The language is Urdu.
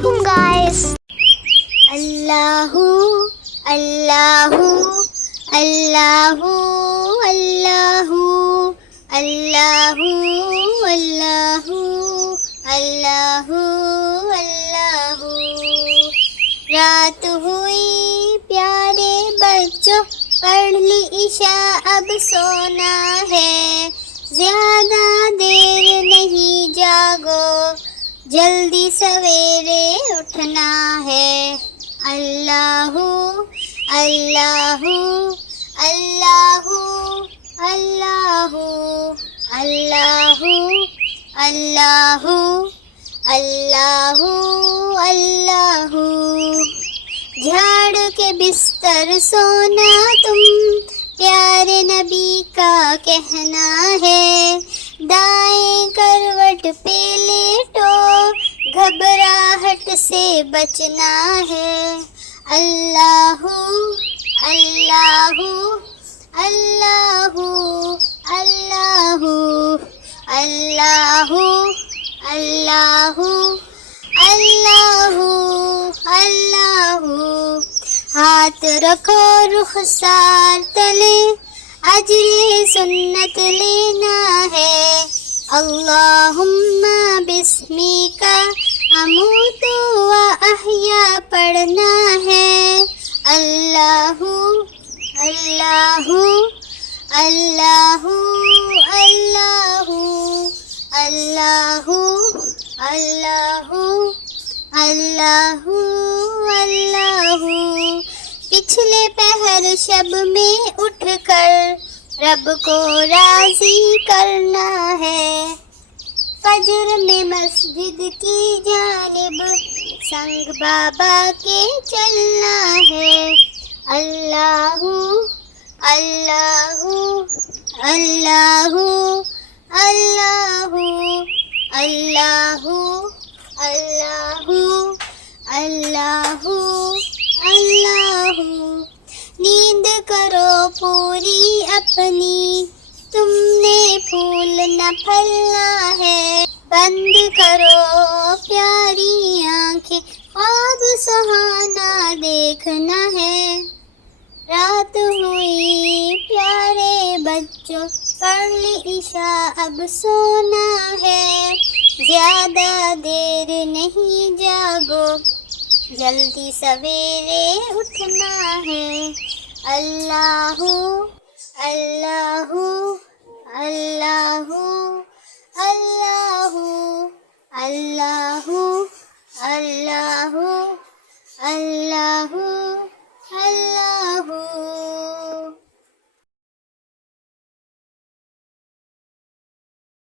Assalamualaikum guys. Allahu Allahu Allahu Allahu Allahu Allahu Allahu Allahu. رات ہوئی پیارے بچوں پڑھ لی عشاء اب سونا ہے، زیادہ دیر نہیں جاگو جلدی سویرے اٹھنا ہے۔ اللہ اللہ اللہ اللہ اللہ اللہ اللہ اللہ۔ جھاڑ کے بستر سونا تم پیارے نبی کا کہنا ہے، دائیں کروٹ پہ لیٹو گھبراہٹ سے بچنا ہے۔ اللہ اللہ اللہ اللہ اللہ اللہ اللہ اللہ۔ ہاتھ رکھو رخسار تلے اجر سنت لینا ہے، اللہم بسمک اموت و احیا پڑھنا ہے۔ اللہ اللہ اللہ اللہ اللہ اللہ اللہ اللہ۔ پچھلے پہر شب میں اٹھ کر رب کو راضی کرنا ہے، فجر میں مسجد کی جانب سنگ بابا کے چلنا ہے۔ اللہ اللہ اللہ اللہ اللہ اللہ اللہ اللہ۔ نیند کرو پوری اپنی، تم نے پھول نہ پھلنا ہے، بند کرو پیاری آنکھیں خواب سہانا دیکھنا ہے۔ رات ہوئی پیارے بچوں پڑھ لی عشاء اب سونا ہے، زیادہ دیر نہیں جاگو جلدی سویرے اٹھنا ہے۔ اللہ اللہ اللہ اللہ اللہ اللہ اللہ۔